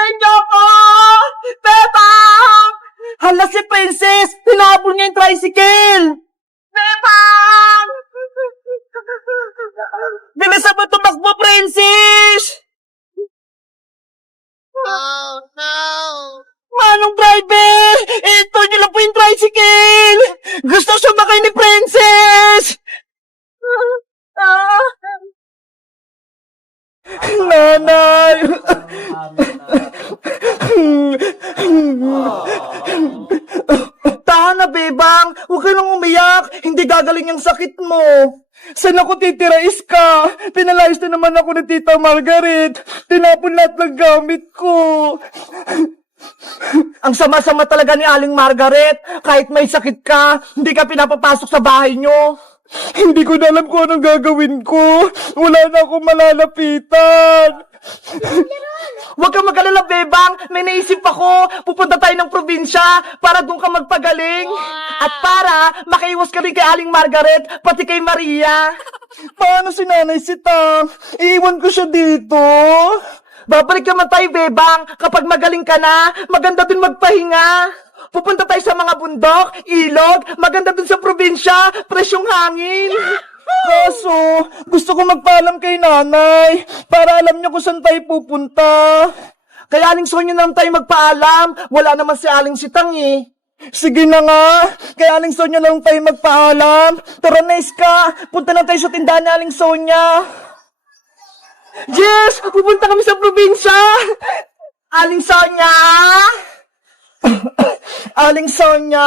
Antayin niyo ako! Bebang! Hala si Princess! Hinabol niya yung tricycle! Bebang! Bilisan mo tumakbo, Princess! Oh no! Manong driver! Ito niyo lang po yung tricycle! Gusto sumakay ni Princess! Nanay! Tahan na, Bebang! Huwag ka nang umiyak! Hindi gagaling yung sakit mo! Saan ako titira, Iska? Pinalayas na naman ako ni Tita Margaret! Tinapon lahat ng gamit ko! Ang sama-sama talaga ni Aling Margaret! Kahit may sakit ka, hindi ka pinapapasok sa bahay nyo! Hindi ko na alam kung anong gagawin ko! Wala na akong malalapitan! Huwag kang mag-alala, Bebang! May naisip ako! Pupunta tayo ng probinsya para doon ka magpagaling! At para makaiwas ka rin kay Aling Margaret, pati kay Maria! Paano si Nanay Sitang? Iiwan ko siya dito? Babalik naman tayo, Bebang! Kapag magaling ka na, maganda din magpahinga! Pupunta tayo sa mga bundok, ilog, maganda dun sa probinsya, presyong hangin! Kaso, gusto ko magpaalam kay Nanay para alam niya kung saan tayo pupunta. Kaya Aling Sonia naman tayo magpaalam. Wala naman si Aling Sitang eh. Sige na nga. Kaya Aling Sonia naman tayo magpaalam. Tara na, Iska. Punta na tayo sa tindahan ni Aling Sonia. Yes! Pupunta kami sa probinsya! Aling Sonia! Aling Sonia!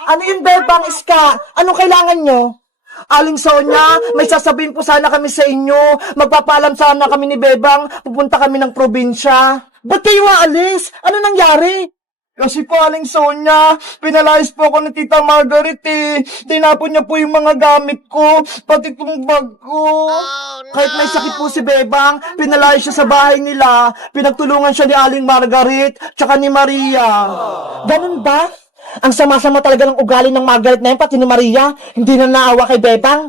Ano yun, Bebang, Iska? Anong kailangan nyo? Aling Sonia, may sasabihin po sana kami sa inyo. Magpapaalam sana kami ni Bebang. Pupunta kami ng probinsya. Ba't kayo aalis? Ano nangyari? Kasi po, Aling Sonia, pinalayas po ako ni Tita Margaret eh. Tinapon niya po yung mga gamit ko, pati itong bag ko. Kahit may sakit po si Bebang, pinalayas siya sa bahay nila. Pinagtulungan siya ni Aling Margaret, tsaka ni Maria. Ganun ba? Ang sama-sama talaga ng ugali ng Margaret na yun, pati ni Maria. Hindi na naawa kay Bebang.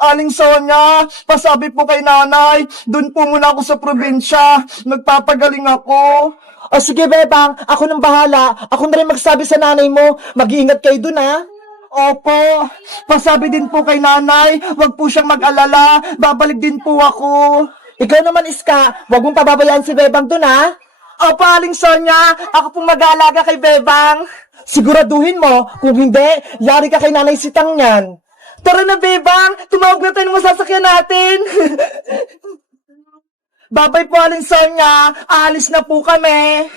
Aling Sonia, pasabi po kay Nanay, dun po muna ako sa probinsya. Nagpapagaling ako. O sige, Bebang, ako nang bahala. Ako na rin magsabi sa nanay mo. Mag-iingat kayo dun, ha? Opo. Pasabi din po kay Nanay, wag po siyang mag-alala. Babalik din po ako. Ikaw naman, Iska, wag mong pababayaan si Bebang dun, ha? Opo, Aling Sonia, ako pong mag-aalaga kay Bebang. Siguraduhin mo, kung hindi, yari ka kay Nanay Sitang yan. Tara na, Bebang, tumawag na tayo ng masasakyan natin. Bye-bye po, Aling Sonia. Aalis na po kami.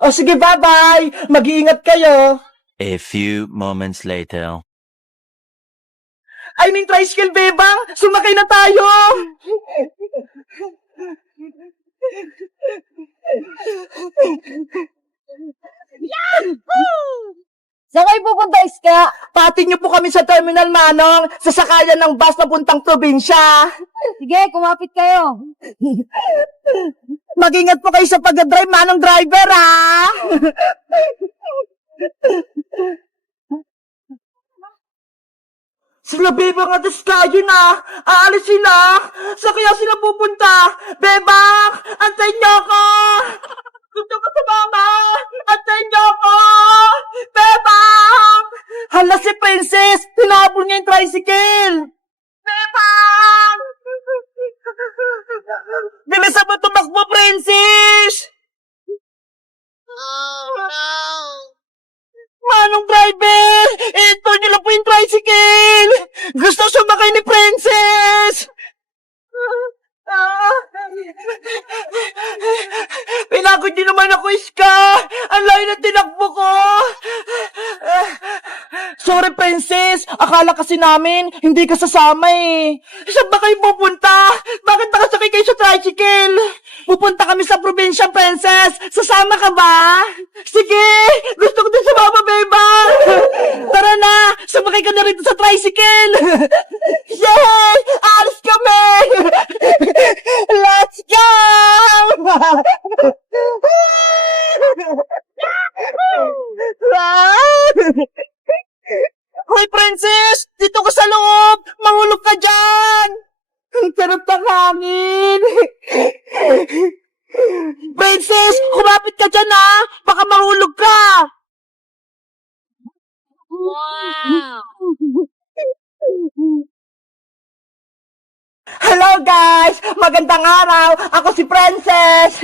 O sige, bye-bye. Mag-iingat kayo. A few moments later. Ay, may tricycle, Bebang. Sumakay na tayo. Saan kayo pupunta, Iska? Pati niyo po kami sa Terminal Manong, sa sakayan ng bus na puntang probinsya. Sige, kumapit kayo. Mag-ingat po kayo sa pag-drive, Manong driver, ha? Sila Bebang at Iskayo na. Aalis sila. Sa kaya sila pupunta? Bebang, antayin niyo ako. Gusto ko sa mama. Antayin niyo ako. Bebang! Hala si Princess. Tinapon niya yung tricycle. Bebang! Bilisan mo tumakbo, Princess! Oh no! Manong driver! Ito niyo lang po yung tricycle! Gusto sumakay ni Princess! Pinagod niyo naman ako, Iska! Ang layo na tinakbo ko! Sorry, Princess! Akala kasi namin, hindi ka sasama eh! Saan ba kayo pupunta? Bakit nakasakay kayo sa tricycle? Pupunta kami sa probinsya, Princess! Sasama ka ba? Sige! Gusto ko din sumama, Beba! Tara na! Sumakay ka na rito sa tricycle! Yay! Alis kami! Let's go! Hoy, Princess! Dito ka sa loob! Mahulog ka dyan! Ang sarap ng hangin! Princess, kumapit ka dyan baka mahulog ka. Hello guys! Magandang araw! Ako si Princess!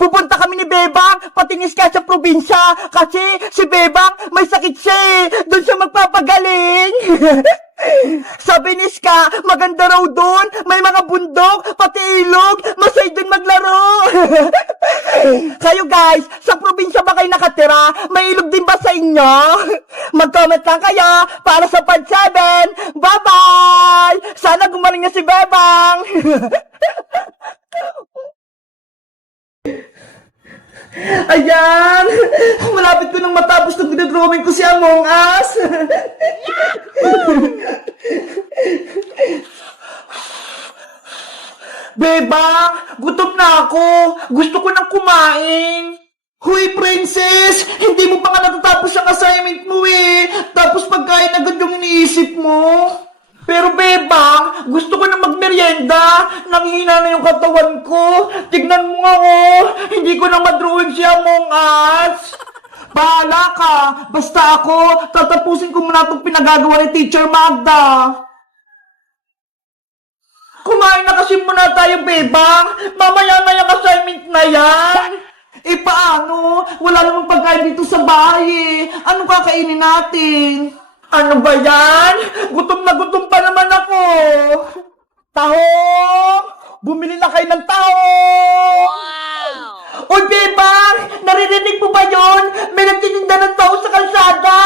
Pupunta kami ni Bebang patinis ka sa probinsya kasi si Bebang may sakit siya doon siya magpapagaling! Sabi ni Ska, maganda raw doon, may mga bundok, pati ilog, masay doon maglaro! Kayo guys, sa probinsya ba kayo nakatira? May ilog din ba sa inyo? Mag-comment lang kayo para sa part 7! Bye-bye! Sana gumaling na si Bebang! Ayan! Malapit ko nang matapos nung dinadrawing ko si Among Us! Bebang, gutom na ako! Gusto ko nang kumain! Huy, Princess! Hindi mo pa nga natatapos ang assignment mo Tapos pagkain agad yung iniisip mo! Pero Bebang, gusto ko na magmerienda. Nanghina na yung katawan ko. Tignan mo nga hindi ko na madrawing si Among Us. Bahala ka. Basta ako, tatapusin ko muna itong pinagagawa ni Teacher Magda. Kumain na kasi muna tayo, Bebang. Mamaya na yung assignment na yan. Paano? Wala namang pagkain dito sa bahay Anong kakainin natin? Ano ba yan? Gutom na gutom pa naman ako. Tahong! Bumili na kayo ng tahong! Wow! Oy, Bebang! Naririnig mo ba yun? May nagtitinda ng tahong sa kalsada!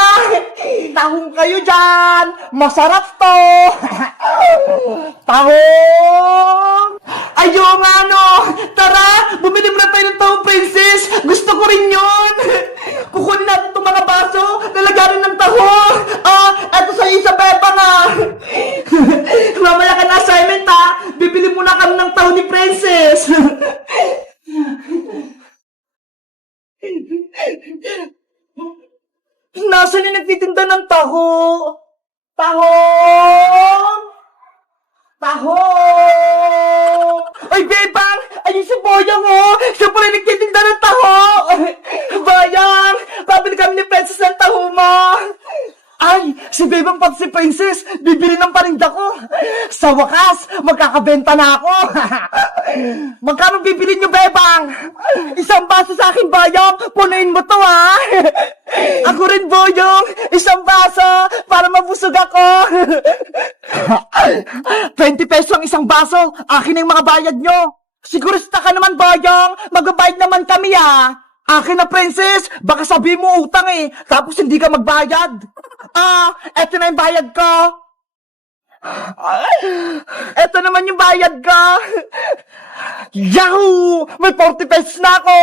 Tahong kayo dyan! Masarap to! Tahong! Ayaw nga Tara! Bumili mo na tayo ng tahong, Princess! Gusto ko rin yun! Kukunin natin itong mga baso, lalagarin ng tahong! Eto sa'yo sa Bebang Mamaya ka na assignment Bibili muna kami ng tahong ni Princess! Nasaan yung nagtitinda ng taho? Tahong! Tahong! Ay, Bebang! Ayun si Boyong Siya pala nagtitinda ng taho! Bayang! Pabili kami ni Princess ng taho mo! Ay! Si Bebang pati si Princess! Bibili ng parinda ko! Sa wakas! Magkakabenta na ako! Magkano bibili niyo, Bebang? Isang baso sa akin, Boyong! Punuin mo to, Ako rin, Boyong! Isang baso! Para mabusog ako! 20 pesos ang isang baso! Akin ang mga bayad nyo! Sigurista ka naman, Boyong! Magbabayad naman kami, Akin na, Princess! Baka sabihin mo utang tapos hindi ka magbayad! Eto na yung bayad ko! Eto naman yung bayad ko! Yahoo! May 40 pesos na ako!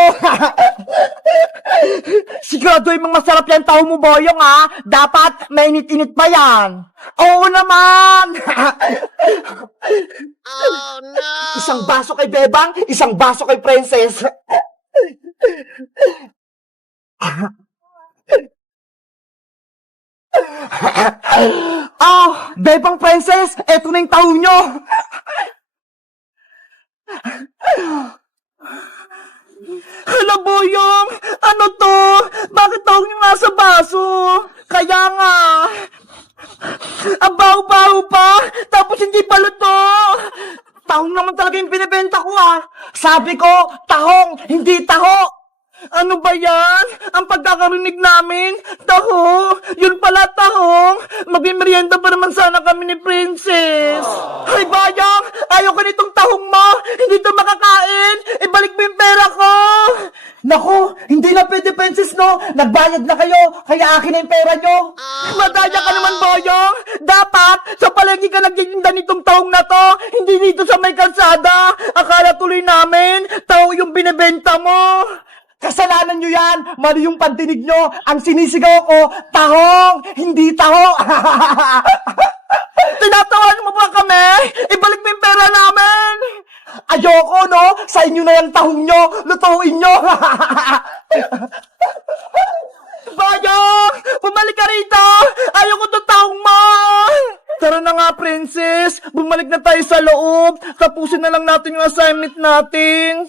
Siguraduhin mong masarap yan taho mo, Boyong, Dapat mainit-init pa yan! Oo naman! Oh no! Isang baso kay Bebang, isang baso kay Princess! Bebang, Princess, eto na yung taho nyo. Hala, Boyong, ano to? Bakit taho nyo nasa baso? Kaya nga, ang baho-baho pa, tapos hindi pa luto. Tahong naman talaga yung binibenta ko, Sabi ko, tahong, hindi taho. Ano ba yan? Ang pagkakarinig namin? Taho? Yun pala, tahong. Magmimerienda pa naman sana kami ni Princess. Ay, Bayang! Ayaw ko nitong tahong mo! Hindi to makakain! Ibalik mo yung pera ko! Naku! Hindi na pwede, Princess, no? Nagbayad na kayo, kaya akin na yung pera nyo. Madaya ka naman, Bayang! Dapat, sa palengke ka nagtitinda nitong tahong na to, hindi dito sa may kalsada. Akala tuloy namin, taho yung binibenta mo. Kasalanan nyo yan! Mali yung pantinig nyo! Ang sinisigaw ko, tahong! Hindi taho! Tinatawan mo ba kami? Ibalik mo yung pera namin! Ayoko, no? Sa inyo na yung tahong nyo! Lutuin nyo! Bayong! Bumalik ka rito! Ayoko itong tahong mo! Tara na nga, Princess! Bumalik na tayo sa loob! Tapusin na lang natin yung assignment natin!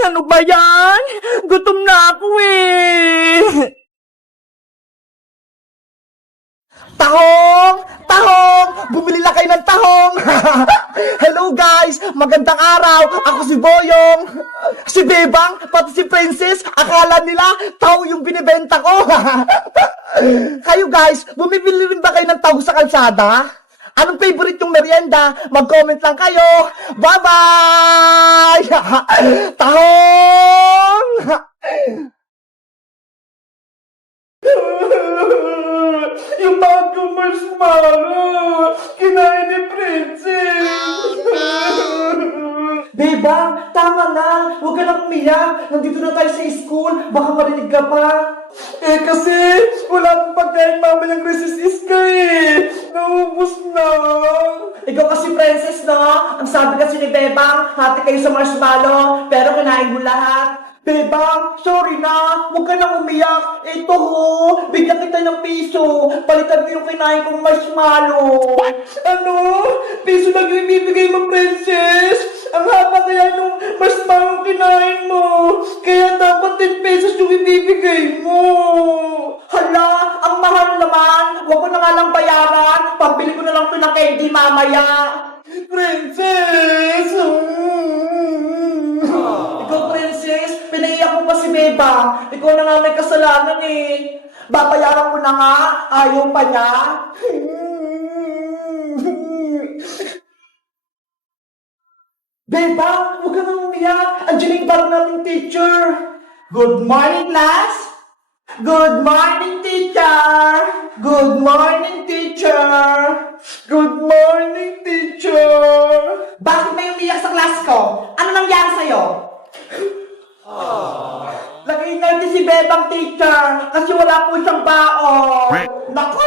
Ano ba yan? Gutom na ako eh. Tahong! Tahong! Bumili na kayo ng tahong! Hello guys! Magandang araw! Ako si Boyong! Si Bebang, pati si Princess, akala nila tahong yung binibenta ko! Kayo guys, bumibili rin ba kayo ng tahong sa kalsada? Anong favorite yung merienda? Mag-comment lang kayo! Bye-bye! Tahong! Yung bagong marshmallow! Kinain ni Princess! Bebang, tama na! Huwag ka na umiyak! Nandito na tayo sa school! Baka marinig ka pa! Eh kasi, wala akong pagkain mamayang recess Iska eh! Naubos na! Ikaw kasi Princess, no? Ang sabi kasi ni Bebang, hati kayo sa marshmallow, pero kinain mo lahat. Bebang, sorry na, huwag ka nang umiyak. Ito ho, bigyan kita ng piso. Palitan mo yung kinain kong marshmallow. Ano? Piso lang yung ibibigay mo, Princess? Ang haba kaya nung marshmallow kinain mo. Kaya dapat 10 pesos yung ibibigay mo. Hala, ang mahal naman. Huwag ko na nga lang bayaran. Pambili ko na lang ito ng candy mamaya. Princess! Ikaw, Princess, pinaiyak mo pa si Beba. Ikaw na nga may kasalanan eh. Babayaran ko na nga, ayaw pa niya. Beba, huwag ka nang umiyak. Andiyan yung parang nating teacher. Good morning, class. Good morning, teacher. Good morning, teacher. Good morning, teacher. Bakit may umiyak sa class ko? Ano nangyari sa'yo? Lagay na si Bebang, teacher, kasi wala po siyang baon. Nako.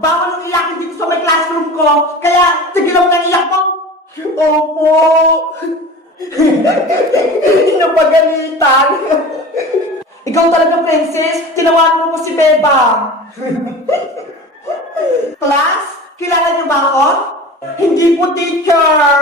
Bawal ang iyakin dito sa may classroom ko. Kaya, sige lang nang iyak mo. Opo. Napagalitan. Ikaw talaga, Princess. Tinawanan mo po si Bebang. Class, kilala niyo ba ako? Hindi po, teacher.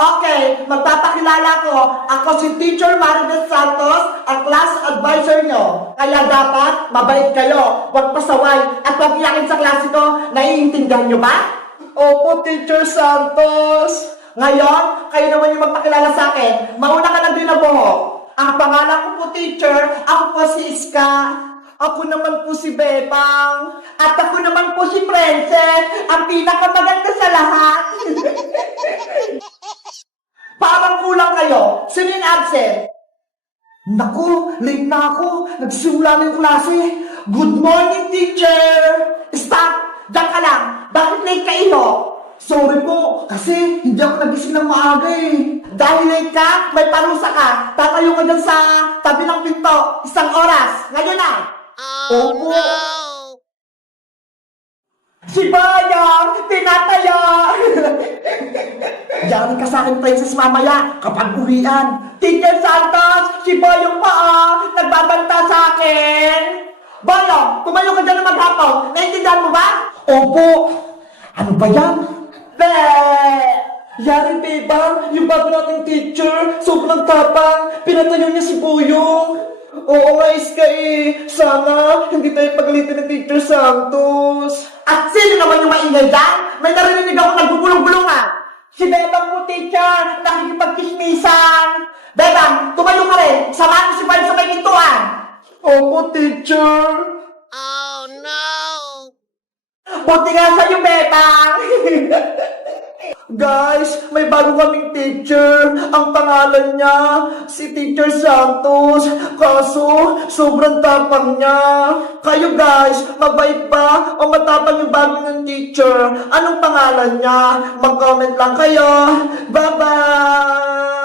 Okay, magpapakilala ko. Ako si Teacher Maribel Santos, ang class advisor nyo. Kaya dapat, mabait kayo, huwag pasaway, at huwag iyakin sa klase ko. Naiintindihan nyo ba? Opo, Teacher Santos. Ngayon, kayo naman yung magpakilala sa akin. Mauna ka na din na buhok. Ang pangalan ko po, teacher, ako po si Iska. Ako naman po si Bebang. At ako naman po si Princess, ang pinakamaganda sa lahat. Parang kulang kayo. Sino yung absent? Naku, late na ako. Nagsimula na yung klase. Good morning, teacher. Stop! Diyan ka lang. Bakit late ka, Ino? Sorry po, kasi hindi ako nagising ng maaga eh. Dahil late ka, may parusa ka. Tatayo ka dyan sa tabi ng pinto. 1 oras. Ngayon na. Oh, no! Si Bayang, tinataya! Diyan ka sa akin, Princess, mamaya kapag uwian. Teacher Santos, si Bayang pa nagbabanta sa akin. Bayang, tumayo ka dyan na maghapon. Naintindihan mo ba? Opo. Ano ba yan? Yari, Bebang, yung bago nating teacher, sobrang tapang, pinatayo niya si Boyong. Oo nga, Iska eh. Sana hindi tayo pagalitan ni Teacher Santos. At sino naman yung maingay dyan? May narinig ako nagbubulong-bulong Si Bebang po, teacher, nakikipagkismisan. Bebang, tumayo ka rin. Samahan ko si Barb sa may pintuan. Opo, teacher. Oh, no! Buti nga sa'yo, Bebang. Guys, may bago kaming teacher. Ang pangalan niya, si Teacher Santos. Kaso, sobrang tapang niya. Kayo guys, mabait ba o matapang yung bago ng teacher? Anong pangalan niya? Mag-comment lang kayo. Bye-bye!